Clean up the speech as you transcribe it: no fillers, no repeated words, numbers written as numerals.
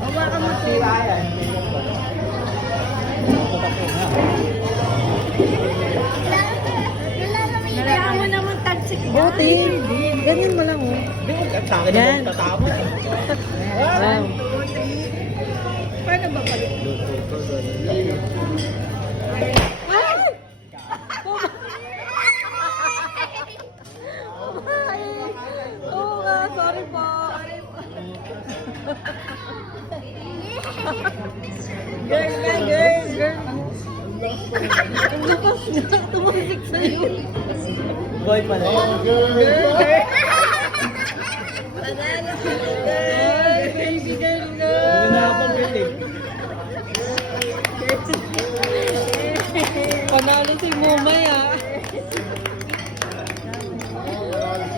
Hawakan mo ito. Kailangan mo naman tansik. Buti. Ganyan mo lang, oh. Yan. Wow. Paano ba pala? Oo nga, sorry po. Girl nga, girl. Ang lakas nga, tumusik sa'yo. Boy pala. Girl.